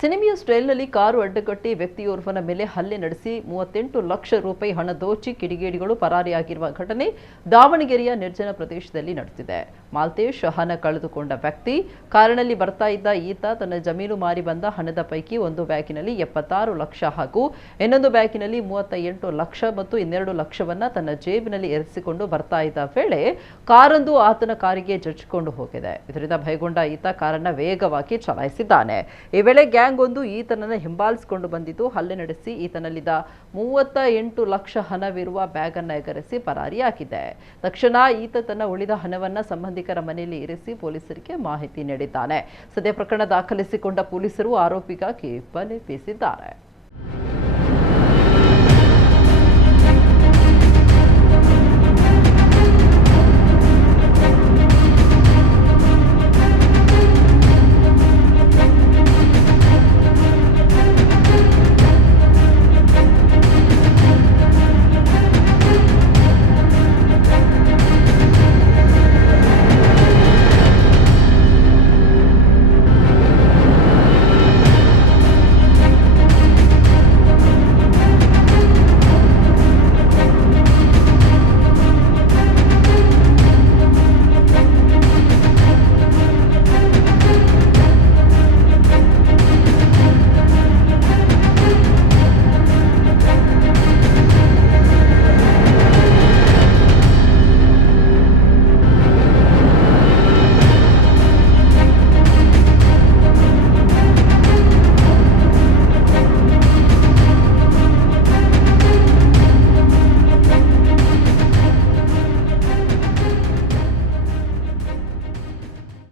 ಸಿನಿಮಿಯಾ ಸ್ಟೈಲ್ನಲ್ಲಿ car ಅಡ್ಡಗಟ್ಟಿ ವ್ಯಕ್ತಿಯೋರ್ವನ ಮೇಲೆ ಹಲ್ಲೆ ನಡೆಸಿ 38 ಲಕ್ಷ ರೂಪಾಯಿ ಹಣ ದೋಚಿ ಕಿಡಿಗೇಡಿಗಳು ಪರಾರಿಯಾಗಿರುವ ಘಟನೆ ದಾವಣಗೆರೆಯ ನಿರ್ಜನ ಪ್ರದೇಶದಲ್ಲಿ ನಡೆದಿದೆ. ಮಾಲ್ತೇಶ್ ಹಣ ಕಳೆದುಕೊಂಡ ವ್ಯಕ್ತಿ ಕಾರಿನಲ್ಲಿ ಬರ್ತಾ ಇದ್ದ ಈತ ತನ್ನ ಜಮೀನು ಮಾರಿ ಬಂದ ಹಣದ ಪೈಕಿ ಒಂದು ಬ್ಯಾಗಿನಲ್ಲಿ 76 ಲಕ್ಷ ಹಾಗೂ ಇನ್ನೊಂದು ಬ್ಯಾಗಿನಲ್ಲಿ 38 ಲಕ್ಷ ಮತ್ತು 2 ಲಕ್ಷವನ್ನ ತನ್ನ ಜೇಬಿನಲ್ಲಿ ಇರಿಸಿಕೊಂಡು ಬರ್ತಾ ಇದ್ದ ವೇಳೆ ಕಾರೊಂದು ಆತನ ಕಾರಿಗೆ ಜಜ್ಜಿಕೊಂಡು ಹೋಗಿದೆ. ಇದರಿಂದ ಭಯಗೊಂಡ ಈತ ಕಾರನ್ನ ವೇಗವಾಗಿ ಚಲಾಯಿಸಿದ್ದಾನೆ. ಈ ವೇಳೆ ಗ್ಯಾಂಗ್ ಒಂದು ಈತನನ್ನು ಹಿಂಬಾಲಿಸಿಕೊಂಡು ಬಂದಿದ್ದು ಹಲ್ಲೆ ನಡೆಸಿ ಈತನಲ್ಲಿದ್ದ 38 ಲಕ್ಷ ಹಣವಿರುವ ಬ್ಯಾಗ್ ಅನ್ನು ಎಗರಿಸಿ ಪರಾರಿಯಾಗಿದೆ. ತಕ್ಷಣ ಈತ ತನ್ನ ಉಳಿದ ಹಣವನ್ನ ಸಂಬಂಧಿಕರ ಮನೆಯಲ್ಲಿ ಇರಿಸಿ ಪೊಲೀಸರಿಗೆ ಮಾಹಿತಿ ನೀಡಿದ್ದಾನೆ. ಸದ್ಯ ಪ್ರಕರಣ ದಾಖಲಿಸಿಕೊಂಡ ಪೊಲೀಸರು ಆರೋಪಿಗಾಗಿ ಬಲೆ ಬೀಸಿದ್ದಾರೆ.